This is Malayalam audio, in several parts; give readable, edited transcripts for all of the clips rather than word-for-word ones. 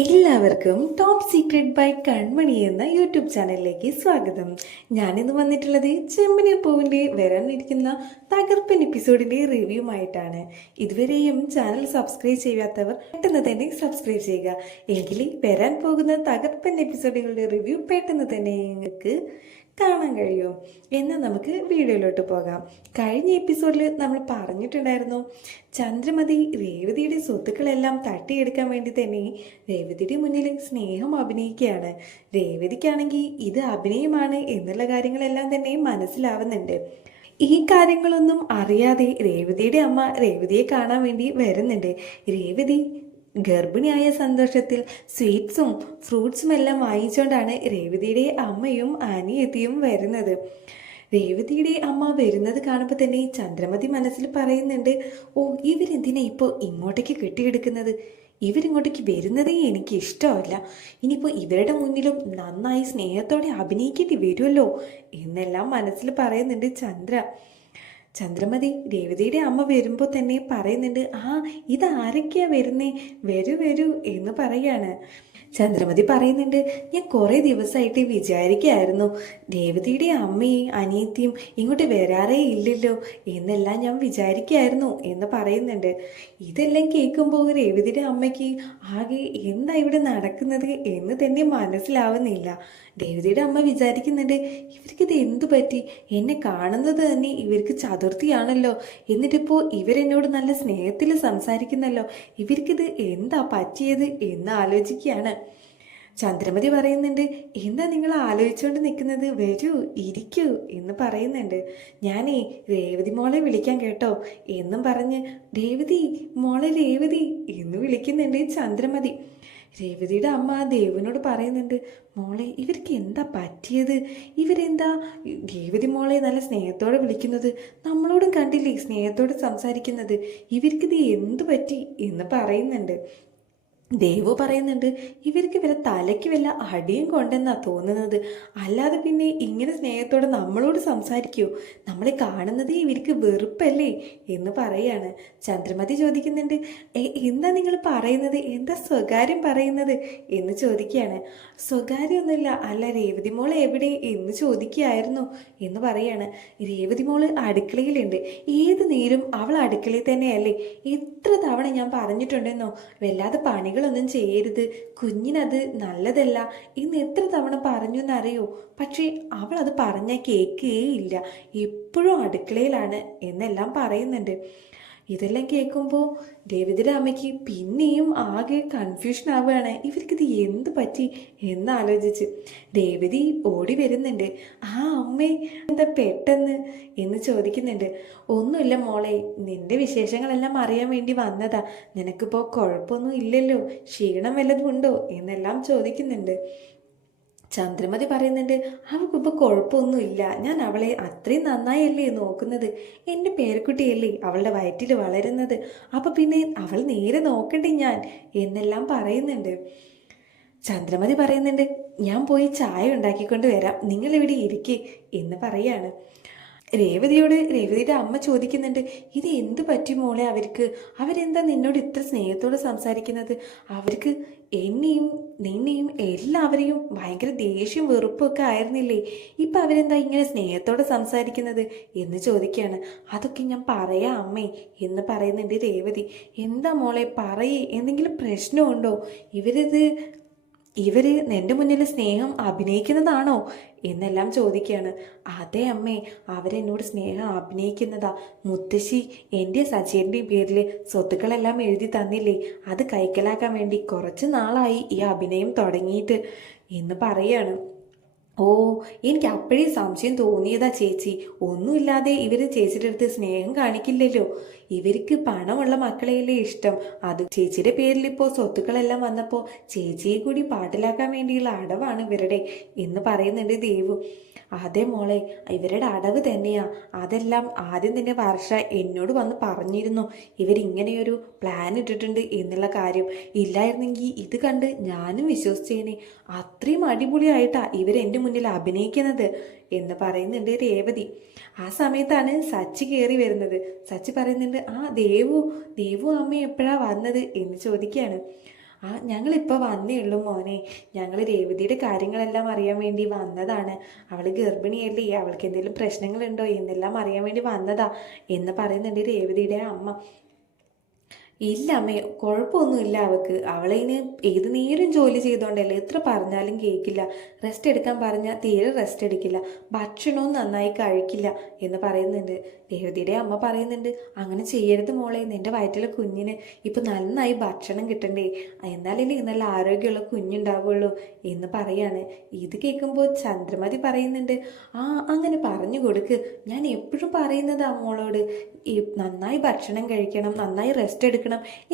എല്ലാവർക്കും ടോപ്പ് സീക്രട്ട് ബൈ കൺമണി എന്ന യൂട്യൂബ് ചാനലിലേക്ക് സ്വാഗതം. ഞാനിന്ന് വന്നിട്ടുള്ളത് ചെമ്പനി പൂവിൻ്റെ വരാനിരിക്കുന്ന തകർപ്പൻ എപ്പിസോഡിൻ്റെ റിവ്യൂമായിട്ടാണ്. ഇതുവരെയും ചാനൽ സബ്സ്ക്രൈബ് ചെയ്യാത്തവർ പെട്ടെന്ന് തന്നെ സബ്സ്ക്രൈബ് ചെയ്യുക. എങ്കിൽ വരാൻ പോകുന്ന തകർപ്പൻ എപ്പിസോഡുകളുടെ റിവ്യൂ പെട്ടെന്ന് തന്നെ നിങ്ങൾക്ക് കാണാൻ കഴിയും. എന്നാൽ നമുക്ക് വീഡിയോയിലോട്ട് പോകാം. കഴിഞ്ഞ എപ്പിസോഡിൽ നമ്മൾ പറഞ്ഞിട്ടുണ്ടായിരുന്നു, ചന്ദ്രമതി രേവതിയുടെ സ്വത്തുക്കളെല്ലാം തട്ടിയെടുക്കാൻ വേണ്ടി തന്നെ രേവതിയുടെ മുന്നിൽ സ്നേഹം അഭിനയിക്കുകയാണ്. രേവതിക്കാണെങ്കിൽ ഇത് അഭിനയമാണ് എന്നുള്ള കാര്യങ്ങളെല്ലാം തന്നെ മനസ്സിലാവുന്നുണ്ട്. ഈ കാര്യങ്ങളൊന്നും അറിയാതെ രേവതിയുടെ അമ്മ രേവതിയെ കാണാൻ വേണ്ടി വരുന്നുണ്ട്. രേവതി ഗർഭിണിയായ സന്തോഷത്തിൽ സ്വീറ്റ്സും ഫ്രൂട്ട്സും എല്ലാം വാങ്ങിച്ചുകൊണ്ടാണ് രേവതിയുടെ അമ്മയും അനിയത്തിയും വരുന്നത്. രേവതിയുടെ അമ്മ വരുന്നത് കാണുമ്പോൾ തന്നെ ചന്ദ്രമതി മനസ്സിൽ പറയുന്നുണ്ട്, ഓ ഇവരെന്തിനാ ഇപ്പോൾ ഇങ്ങോട്ടേക്ക് കെട്ടിയെടുക്കുന്നത്, ഇവരിങ്ങോട്ടേക്ക് വരുന്നതേ എനിക്ക് ഇഷ്ടമല്ല. ഇനിയിപ്പോൾ ഇവരുടെ മുന്നിലും നന്നായി സ്നേഹത്തോടെ അഭിനയിക്കേണ്ടി വരുമല്ലോ എന്നെല്ലാം മനസ്സിൽ പറയുന്നുണ്ട് ചന്ദ്രമതി. രേവതിയുടെ അമ്മ വരുമ്പോൾ തന്നെ പറയുന്നുണ്ട്, ഇതാരൊക്കെയാ വരുന്നേ, വരൂ വരൂ എന്ന് പറയാണ്. ചന്ദ്രമതി പറയുന്നുണ്ട്, ഞാൻ കുറേ ദിവസമായിട്ട് വിചാരിക്കുകയായിരുന്നു രേവതിയുടെ അമ്മയും അനിയത്തിയും ഇങ്ങോട്ട് വരാറേ ഇല്ലല്ലോ എന്നെല്ലാം ഞാൻ വിചാരിക്കുകയായിരുന്നു എന്ന് പറയുന്നുണ്ട്. ഇതെല്ലാം കേൾക്കുമ്പോൾ രേവതിയുടെ അമ്മയ്ക്ക് ആകെ എന്താ ഇവിടെ നടക്കുന്നത് എന്ന് തന്നെ മനസ്സിലാവുന്നില്ല. രേവതിയുടെ അമ്മ വിചാരിക്കുന്നുണ്ട്, ഇവർക്കിത് എന്തു പറ്റി, എന്നെ കാണുന്നത് തന്നെ ഇവർക്ക് ചതുർത്ഥിയാണല്ലോ, എന്നിട്ടിപ്പോൾ ഇവരെന്നോട് നല്ല സ്നേഹത്തിൽ സംസാരിക്കുന്നല്ലോ, ഇവർക്കിത് എന്താ പറ്റിയത് എന്ന് ആലോചിക്കുകയാണ്. ചന്ദ്രമതി പറയുന്നുണ്ട്, എന്താ നിങ്ങൾ ആലോചിച്ചുകൊണ്ട് നിൽക്കുന്നത്, വരൂ ഇരിക്കൂ എന്ന് പറയുന്നുണ്ട്. ഞാനേ രേവതി മോളെ വിളിക്കാൻ കേട്ടോ എന്നും പറഞ്ഞ് രേവതി മോളെ രേവതി എന്ന് വിളിക്കുന്നുണ്ട് ചന്ദ്രമതി. രേവതിയുടെ അമ്മ ദേവുവിനോട് പറയുന്നുണ്ട്, മോളെ ഇവർക്ക് എന്താ പറ്റിയത്, ഇവരെന്താ രേവതി മോളെ നല്ല സ്നേഹത്തോടെ വിളിക്കുന്നത്, നമ്മളോടും കണ്ടില്ലേ സ്നേഹത്തോടെ സംസാരിക്കുന്നത്, ഇവർക്കിത് എന്തു പറ്റി എന്ന് പറയുന്നുണ്ട്. ദേവു പറയുന്നുണ്ട്, ഇവർക്ക് വല്ല തലയ്ക്ക് വല്ല അടിയും കൊണ്ടെന്നാ തോന്നുന്നത്, അല്ലാതെ പിന്നെ ഇങ്ങനെ സ്നേഹത്തോടെ നമ്മളോട് സംസാരിക്കുമോ, നമ്മളെ കാണുന്നതേ ഇവർക്ക് വെറുപ്പല്ലേ എന്ന് പറയാണ്. ചന്ദ്രമതി ചോദിക്കുന്നുണ്ട്, എന്താ നിങ്ങൾ പറയുന്നത്, എന്താ സ്വകാര്യം പറയുന്നത് എന്ന് ചോദിക്കുകയാണ്. സ്വകാര്യമൊന്നുമില്ല, അല്ല രേവതി മോൾ എവിടെ എന്ന് ചോദിക്കുകയായിരുന്നു എന്ന് പറയാണ്. രേവതി മോള് അടുക്കളയിലുണ്ട്, ഏത് നേരം അവൾ അടുക്കളയിൽ തന്നെയല്ലേ, എത്ര തവണ ഞാൻ പറഞ്ഞിട്ടുണ്ടെന്നോ വല്ലാതെ പണികളൊന്നും ചെയ്യരുത്, കുഞ്ഞിനത് നല്ലതല്ല എന്ന് എത്ര തവണ പറഞ്ഞു എന്നറിയോ, പക്ഷേ അവൾ അത് പറഞ്ഞാൽ കേൾക്കുകയില്ല, എപ്പോഴും അടുക്കളയിലാണ് എന്നെല്ലാം പറയുന്നുണ്ട്. ഇതെല്ലാം കേൾക്കുമ്പോൾ രേവതിയുടെ അമ്മയ്ക്ക് പിന്നെയും ആകെ കൺഫ്യൂഷൻ ആവുകയാണ്, ഇവർക്കിത് എന്ത് പറ്റി എന്നാലോചിച്ച്. രേവതി ഓടി വരുന്നുണ്ട്. അമ്മേ എന്താ പെട്ടെന്ന് എന്ന് ചോദിക്കുന്നുണ്ട്. ഒന്നുമില്ല മോളെ, നിന്റെ വിശേഷങ്ങളെല്ലാം അറിയാൻ വേണ്ടി വന്നതാ, നിനക്കിപ്പോൾ കുഴപ്പമൊന്നും ഇല്ലല്ലോ, ക്ഷീണം വല്ലതും ഉണ്ടോ എന്നെല്ലാം ചോദിക്കുന്നുണ്ട്. ചന്ദ്രമതി പറയുന്നുണ്ട്, അവൾക്കിപ്പോൾ കുഴപ്പമൊന്നുമില്ല, ഞാൻ അവളെ അത്രയും നന്നായല്ലേ നോക്കുന്നത്, എൻ്റെ പേരക്കുട്ടിയല്ലേ അവളുടെ വയറ്റിൽ വളരുന്നത്, അപ്പം പിന്നെ അവൾ നേരെ നോക്കണ്ടേ ഞാൻ എന്നെല്ലാം പറയുന്നുണ്ട്. ചന്ദ്രമതി പറയുന്നുണ്ട്, ഞാൻ പോയി ചായ ഉണ്ടാക്കിക്കൊണ്ട് വരാം, നിങ്ങളിവിടെ ഇരിക്കേ എന്ന് പറയാണ്. രേവതിയുടെ അമ്മ ചോദിക്കുന്നുണ്ട്, ഇത് എന്ത് പറ്റി മോളെ അവർക്ക്, അവരെന്താ നിന്നോട് ഇത്ര സ്നേഹത്തോടെ സംസാരിക്കുന്നത്, അവർക്ക് എന്നെയും നിന്നെയും എല്ലാവരെയും ഭയങ്കര ദേഷ്യം വെറുപ്പൊക്കെ ആയിരുന്നില്ലേ, ഇപ്പം അവരെന്താ ഇങ്ങനെ സ്നേഹത്തോടെ സംസാരിക്കുന്നത് എന്ന് ചോദിക്കുകയാണ്. അതൊക്കെ ഞാൻ പറയാം അമ്മേ എന്ന് പറയുന്നുണ്ട് രേവതി. എന്താ മോളെ പറയേ, എന്തെങ്കിലും പ്രശ്നമുണ്ടോ, ഇവര് എൻ്റെ മുന്നിൽ സ്നേഹം അഭിനയിക്കുന്നതാണോ എന്നെല്ലാം ചോദിക്കുകയാണ്. അതെ അമ്മേ, അവരെന്നോട് സ്നേഹം അഭിനയിക്കുന്നതാ, മുത്തശ്ശി എൻ്റെ സച്ചേൻ്റെയും പേരിൽ സ്വത്തുക്കളെല്ലാം എഴുതി തന്നില്ലേ, അത് കൈക്കലാക്കാൻ വേണ്ടി കുറച്ച് നാളായി ഈ അഭിനയം തുടങ്ങിയിട്ട് എന്ന് പറയാണ്. എനിക്ക് അപ്പോഴേ സംശയം തോന്നിയതാ ചേച്ചി, ഒന്നുമില്ലാതെ ഇവർ ചേച്ചിയുടെ അടുത്ത് സ്നേഹം കാണിക്കില്ലല്ലോ, ഇവർക്ക് പണമുള്ള മക്കളെയല്ലേ ഇഷ്ടം, അത് ചേച്ചിയുടെ പേരിൽ ഇപ്പോൾ സ്വത്തുക്കളെല്ലാം വന്നപ്പോൾ ചേച്ചിയെ കൂടി പാട്ടിലാക്കാൻ വേണ്ടിയുള്ള അടവാണ് ഇവരുടെ എന്ന് പറയുന്നുണ്ട് ദേവു. അതെ മോളെ, ഇവരുടെ അടവ് തന്നെയാ, അതെല്ലാം ആദ്യം തന്നെ വർഷ എന്നോട് വന്ന് പറഞ്ഞിരുന്നു, ഇവരിങ്ങനെയൊരു പ്ലാൻ ഇട്ടിട്ടുണ്ട് എന്നുള്ള കാര്യം, ഇല്ലായിരുന്നെങ്കിൽ ഇത് കണ്ട് ഞാനും വിശ്വസിച്ചേനെ, അത്രയും അടിപൊളിയായിട്ടാ ഇവരെൻ്റെ മുന്നിൽ അഭിനയിക്കുന്നത് എന്ന് പറയുന്നുണ്ട് രേവതി. ആ സമയത്താണ് സച്ചി കയറി വരുന്നത്. സച്ചി പറയുന്നുണ്ട്, ദേവു അമ്മ എപ്പോഴാ വന്നത് എന്ന് ചോദിക്കുകയാണ്. ഞങ്ങളിപ്പോൾ വന്നേ ഉള്ളൂ മോനെ, ഞങ്ങൾ രേവതിയുടെ കാര്യങ്ങളെല്ലാം അറിയാൻ വേണ്ടി വന്നതാണ്. അവൾ ഗർഭിണിയല്ലേ, അവൾക്ക് എന്തെങ്കിലും പ്രശ്നങ്ങളുണ്ടോ എന്നെല്ലാം അറിയാൻ വേണ്ടി വന്നതാ എന്ന് പറയുന്നുണ്ട് രേവതിയുടെ അമ്മ. ഇല്ല അമ്മേ, കുഴപ്പമൊന്നുമില്ല അവൾക്ക്. അവളതിന് ഏത് നേരം ജോലി ചെയ്തോണ്ടല്ലേ, എത്ര പറഞ്ഞാലും കേൾക്കില്ല. റെസ്റ്റ് എടുക്കാൻ പറഞ്ഞാൽ തീരെ റെസ്റ്റ് എടുക്കില്ല, ഭക്ഷണവും നന്നായി കഴിക്കില്ല എന്ന് പറയുന്നുണ്ട്. രേവതിയുടെ അമ്മ പറയുന്നുണ്ട്, അങ്ങനെ ചെയ്യരുത് മോളെ, നിന്റെ വയറ്റിലെ കുഞ്ഞിന് ഇപ്പം നന്നായി ഭക്ഷണം കിട്ടണ്ടേ, എന്നാലല്ലേ നല്ല ആരോഗ്യമുള്ള കുഞ്ഞുണ്ടാവുള്ളൂ എന്ന് പറയാണ്. ഇത് കേൾക്കുമ്പോൾ ചന്ദ്രമതി പറയുന്നുണ്ട്, അങ്ങനെ പറഞ്ഞു കൊടുക്ക്, ഞാൻ എപ്പോഴും പറയുന്നതാ മോളോട്, നന്നായി ഭക്ഷണം കഴിക്കണം, നന്നായി റെസ്റ്റ് എടുക്കണം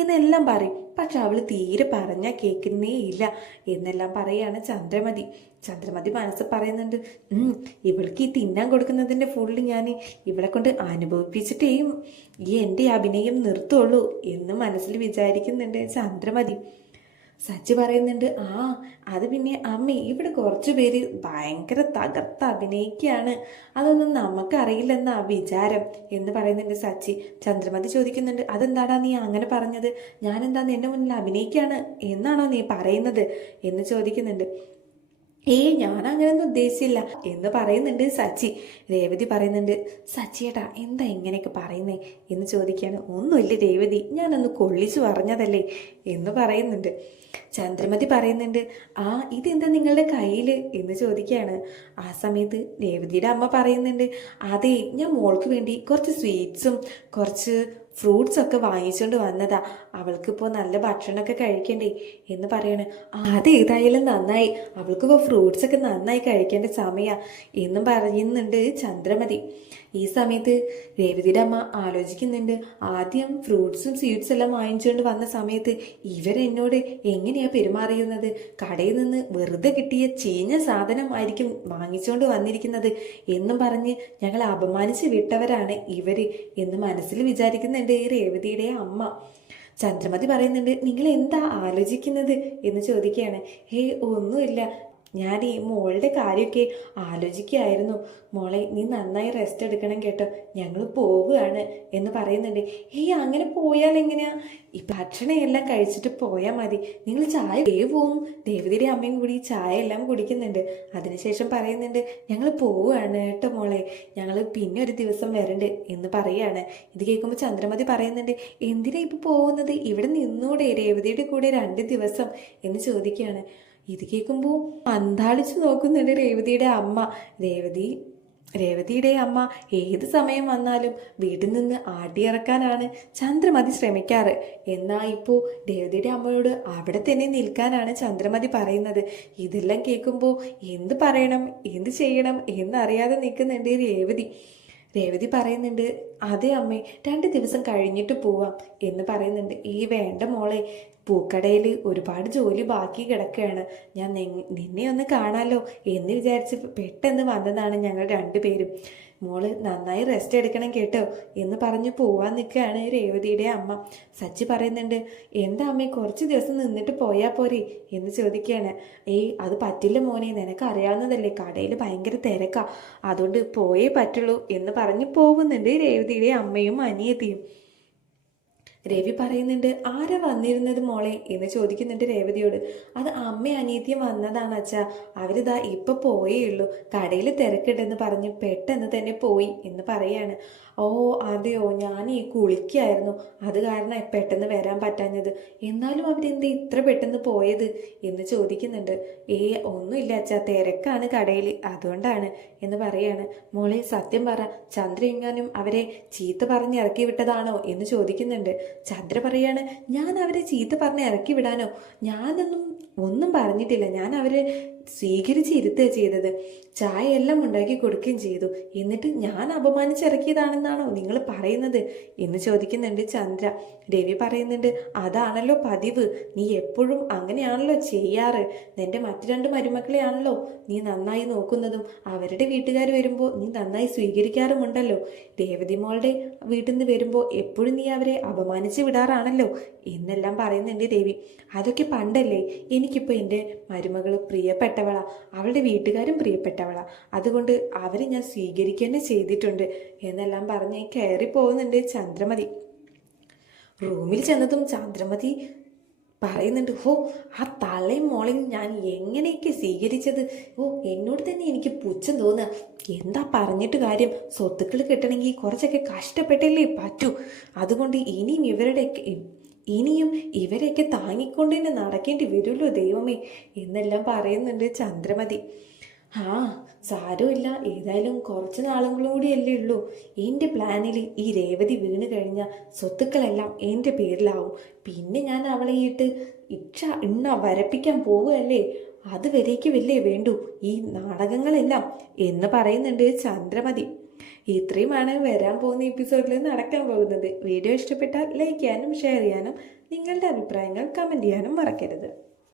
എന്നെല്ലാം പറയും. പക്ഷെ അവൾ തീരെ പറഞ്ഞാൽ കേൾക്കുന്നേ ഇല്ല എന്നെല്ലാം പറയാണ് ചന്ദ്രമതി. ചന്ദ്രമതി മനസ്സ് പറയുന്നുണ്ട്, ഇവൾക്ക് ഈ തിന്നാൻ കൊടുക്കുന്നതിൻ്റെ ഫുള്ള് ഞാൻ ഇവളെ കൊണ്ട് അനുഭവിപ്പിച്ചിട്ടേയും ഈ എൻ്റെ അഭിനയം നിർത്തുള്ളൂ എന്ന് മനസ്സിൽ വിചാരിക്കുന്നുണ്ട് ചന്ദ്രമതി. സച്ചി പറയുന്നുണ്ട്, അത് പിന്നെ അമ്മ, ഇവിടെ കുറച്ചു പേര് ഭയങ്കര തകർത്ത് അഭിനയിക്കുകയാണ്, അതൊന്നും നമുക്കറിയില്ലെന്നാ വിചാരം എന്ന് പറയുന്നുണ്ട് സച്ചി. ചന്ദ്രമതി ചോദിക്കുന്നുണ്ട്, അതെന്താടാ നീ അങ്ങനെ പറഞ്ഞത്, ഞാനെന്താ നിന്റെ മുന്നിൽ അഭിനയിക്കുകയാണ് എന്നാണോ നീ പറയുന്നത് എന്ന് ചോദിക്കുന്നുണ്ട്. ഞാൻ അങ്ങനെയൊന്നും ഉദ്ദേശിച്ചില്ല എന്ന് പറയുന്നുണ്ട് സച്ചി. രേവതി പറയുന്നുണ്ട്, സച്ചിയേട്ടാ എന്താ ഇങ്ങനെയൊക്കെ പറയുന്നേ എന്ന് ചോദിക്കുകയാണ്. ഒന്നുമില്ല രേവതി, ഞാനൊന്ന് കൊള്ളിച്ചു പറഞ്ഞതല്ലേ എന്ന് പറയുന്നുണ്ട്. ചന്ദ്രമതി പറയുന്നുണ്ട്, ഇതെന്താ നിങ്ങളുടെ കയ്യിൽ എന്ന് ചോദിക്കുകയാണ്. ആ സമയത്ത് രേവതിയുടെ അമ്മ പറയുന്നുണ്ട്, അതെ, ഞാൻ മോൾക്ക് വേണ്ടി കുറച്ച് സ്വീറ്റ്സും കുറച്ച് ഫ്രൂട്ട്സൊക്കെ വാങ്ങിച്ചുകൊണ്ട് വന്നതാ, അവൾക്കിപ്പോൾ നല്ല ഭക്ഷണമൊക്കെ കഴിക്കണ്ടേ എന്ന് പറയണേ. അതേതായാലും നന്നായി, അവൾക്കിപ്പോൾ ഫ്രൂട്ട്സൊക്കെ നന്നായി കഴിക്കേണ്ട സമയമാണ് എന്നും പറയുന്നുണ്ട് ചന്ദ്രമതി. ഈ സമയത്ത് രേവതിയുടെ അമ്മ ആലോചിക്കുന്നുണ്ട്, ആദ്യം ഫ്രൂട്ട്സും സ്വീറ്റ്സും എല്ലാം വാങ്ങിച്ചുകൊണ്ട് വന്ന സമയത്ത് ഇവരെന്നോട് എങ്ങനെയാ പെരുമാറിയുന്നത്, കടയിൽ നിന്ന് വെറുതെ കിട്ടിയ ചീഞ്ഞ സാധനമായിരിക്കും വാങ്ങിച്ചുകൊണ്ട് വന്നിരിക്കുന്നത് എന്നും പറഞ്ഞ് ഞങ്ങൾ അപമാനിച്ച് വിട്ടവരാണ് ഇവര് എന്ന് മനസ്സിൽ വിചാരിക്കുന്നുണ്ട് ഈ രേവതിയുടെ അമ്മ. ചന്ദ്രമതി പറയുന്നുണ്ട്, നിങ്ങൾ എന്താ ആലോചിക്കുന്നത് എന്ന് ചോദിക്കുകയാണ്. ഒന്നുമില്ല, ഞാൻ ഈ മോളുടെ കാര്യമൊക്കെ ആലോചിക്കുകയായിരുന്നു. മോളെ, നീ നന്നായി റെസ്റ്റ് എടുക്കണം കേട്ടോ, ഞങ്ങൾ പോവുകയാണ് എന്ന് പറയുന്നുണ്ട്. അങ്ങനെ പോയാൽ എങ്ങനെയാ, ഈ ഭക്ഷണം എല്ലാം കഴിച്ചിട്ട് പോയാൽ മതി, നിങ്ങൾ ചായ പോവും. ദേവതിയുടെ അമ്മയും കൂടി ചായ എല്ലാം കുടിക്കുന്നുണ്ട്. അതിനുശേഷം പറയുന്നുണ്ട്, ഞങ്ങൾ പോവുകയാണ് കേട്ടോ മോളെ, ഞങ്ങൾ പിന്നെ ഒരു ദിവസം വരണ്ട് എന്ന് പറയാണ്. ഇത് കേൾക്കുമ്പോൾ ചന്ദ്രമതി പറയുന്നുണ്ട്, എന്തിനാ ഇപ്പോൾ പോകുന്നത്, ഇവിടെ നിന്നൂടെ രേവതിയുടെ കൂടെ 2 ദിവസം എന്ന് ചോദിക്കുകയാണ്. ഇത് കേൾക്കുമ്പോൾ അന്താളിച്ച് നോക്കുന്നുണ്ട് രേവതിയുടെ അമ്മ. രേവതിയുടെ അമ്മ ഏത് സമയം വന്നാലും വീട്ടിൽ നിന്ന് ആട്ടിയിറക്കാനാണ് ചന്ദ്രമതി ശ്രമിക്കാറ്. എന്നാൽ ഇപ്പോൾ രേവതിയുടെ അമ്മയോട് അവിടെ തന്നെ നിൽക്കാനാണ് ചന്ദ്രമതി പറയുന്നത്. ഇതെല്ലാം കേൾക്കുമ്പോൾ എന്ത് പറയണം എന്ത് ചെയ്യണം എന്നറിയാതെ നിൽക്കുന്നുണ്ട് രേവതി പറയുന്നുണ്ട്, അതെ അമ്മേ, 2 ദിവസം കഴിഞ്ഞിട്ട് പോവാം എന്ന് പറയുന്നുണ്ട്. വേണ്ട മോളെ, പൂക്കടയിൽ ഒരുപാട് ജോലി ബാക്കി കിടക്കുകയാണ്, ഞാൻ നിന്നെ ഒന്ന് കാണാമല്ലോ എന്ന് വിചാരിച്ച് പെട്ടെന്ന് വന്നതാണ് ഞങ്ങൾ 2 പേരും. മോള് നന്നായി റെസ്റ്റ് എടുക്കണം കേട്ടോ എന്ന് പറഞ്ഞ് പോവാൻ നിൽക്കുകയാണ് രേവതിയുടെ അമ്മ. സച്ചി പറയുന്നുണ്ട്, എന്താ അമ്മേ, കുറച്ച് ദിവസം നിന്നിട്ട് പോയാൽ പോരെ എന്ന് ചോദിക്കുകയാണ്. അത് പറ്റില്ല മോനെ, നിനക്ക് അറിയാവുന്നതല്ലേ, കടയിൽ ഭയങ്കര തിരക്കാ, അതുകൊണ്ട് പോയേ പറ്റുള്ളൂ എന്ന് പറഞ്ഞ് പോകുന്നുണ്ട് രേവതിയുടെ അമ്മയും അനിയത്തിയും. രവി പറയുന്നുണ്ട്, ആരാ വന്നിരുന്നത് മോളെ എന്ന് ചോദിക്കുന്നുണ്ട് രേവതിയോട്. അത് അമ്മ അനിയത്തിയും വന്നതാണ് അച്ഛാ, അവരിതാ ഇപ്പൊ പോയേ ഉള്ളൂ, കടയിൽ തിരക്കിട്ടെന്ന് പറഞ്ഞ് പെട്ടെന്ന് തന്നെ പോയി എന്ന് പറയാണ്. അതെയോ, ഞാൻ കുളിക്കായിരുന്നു, അത് കാരണം പെട്ടെന്ന് വരാൻ പറ്റാഞ്ഞത്, എന്നാലും അവരെന്താ ഇത്ര പെട്ടെന്ന് പോയത് എന്ന് ചോദിക്കുന്നുണ്ട്. ഒന്നുമില്ല അച്ഛാ, തിരക്കാണ് കടയിൽ, അതുകൊണ്ടാണ് എന്ന് പറയാണ്. മോളെ സത്യം പറ, ചന്ദ്ര എങ്ങാനും അവരെ ചീത്ത പറഞ്ഞ് ഇറക്കി വിട്ടതാണോ എന്ന് ചോദിക്കുന്നുണ്ട്. ചന്ദ്ര പറയാണ്, ഞാൻ അവരെ ചീത്ത പറഞ്ഞ് ഇറക്കി വിടാനോ, ഒന്നും പറഞ്ഞിട്ടില്ല, ഞാൻ അവരെ സ്വീകരിച്ചിരുത്തുക ചെയ്തത്, ചായ എല്ലാം ഉണ്ടാക്കി കൊടുക്കുകയും ചെയ്തു, എന്നിട്ട് ഞാൻ അപമാനിച്ചിറക്കിയതാണെന്നാണോ നിങ്ങൾ പറയുന്നത് എന്ന് ചോദിക്കുന്നുണ്ട് ചന്ദ്ര. രവി പറയുന്നുണ്ട്, അതാണല്ലോ പതിവ്, നീ എപ്പോഴും അങ്ങനെയാണല്ലോ ചെയ്യാറ്, നിന്റെ മറ്റു 2 മരുമക്കളെയാണല്ലോ നീ നന്നായി നോക്കുന്നതും, അവരുടെ വീട്ടുകാർ വരുമ്പോൾ നീ നന്നായി സ്വീകരിക്കാറുമുണ്ടല്ലോ, രേവതി മോളുടെ വീട്ടിൽ നിന്ന് വരുമ്പോൾ എപ്പോഴും നീ അവരെ അപമാനിച്ച് വിടാറാണല്ലോ എന്നെല്ലാം പറയുന്നുണ്ട് രവി. അതൊക്കെ പണ്ടല്ലേ, എനിക്കിപ്പോൾ എൻ്റെ മരുമകൾ പ്രിയപ്പെട്ടവളാ, അവളുടെ വീട്ടുകാരും പ്രിയപ്പെട്ടവളാ, അതുകൊണ്ട് അവരെ ഞാൻ സ്വീകരിക്കുക ചെയ്തിട്ടുണ്ട് എന്നെല്ലാം പറഞ്ഞ് കയറി പോകുന്നുണ്ട് ചന്ദ്രമതി. റൂമിൽ ചെന്നതും ചന്ദ്രമതി പറയുന്നുണ്ട്. ഹോ, ആ തള്ളയും മോളെയും ഞാൻ എങ്ങനെയൊക്കെ സ്വീകരിച്ചത്. ഓ, എന്നോട് തന്നെ എനിക്ക് പുച്ഛം തോന്നുക. എന്താ പറഞ്ഞിട്ട് കാര്യം? സ്വത്തുക്കൾ കിട്ടണമെങ്കിൽ കുറച്ചൊക്കെ കഷ്ടപ്പെട്ടല്ലേ പറ്റൂ. അതുകൊണ്ട് ഇനിയും ഇവരെയൊക്കെ താങ്ങിക്കൊണ്ട് തന്നെ നടക്കേണ്ടി വരുമല്ലോ ദൈവമേ എന്നെല്ലാം പറയുന്നുണ്ട് ചന്ദ്രമതി. ആ, സാരമില്ല, ഏതായാലും കുറച്ച് നാളും കൂടിയല്ലേ ഉള്ളൂ. എൻ്റെ പ്ലാനിൽ ഈ രേവതി വീണ് കഴിഞ്ഞാൽ സ്വത്തുക്കളെല്ലാം എൻ്റെ പേരിലാവും. പിന്നെ ഞാൻ അവളെ ഇട്ട് വരപ്പിക്കാൻ പോവുകയല്ലേ. അതുവരേക്ക് വല്ലേ വേണ്ടു ഈ നാടകങ്ങളെല്ലാം എന്ന് പറയുന്നുണ്ട് ചന്ദ്രമതി. ഇത്രയുമാണ് വരാൻ പോകുന്ന എപ്പിസോഡിൽ നടക്കാൻ പോകുന്നത്. വീഡിയോ ഇഷ്ടപ്പെട്ടാൽ ലൈക്ക് ചെയ്യാനും ഷെയർ ചെയ്യാനും നിങ്ങളുടെ അഭിപ്രായങ്ങൾ കമൻറ്റ് ചെയ്യാനും മറക്കരുത്.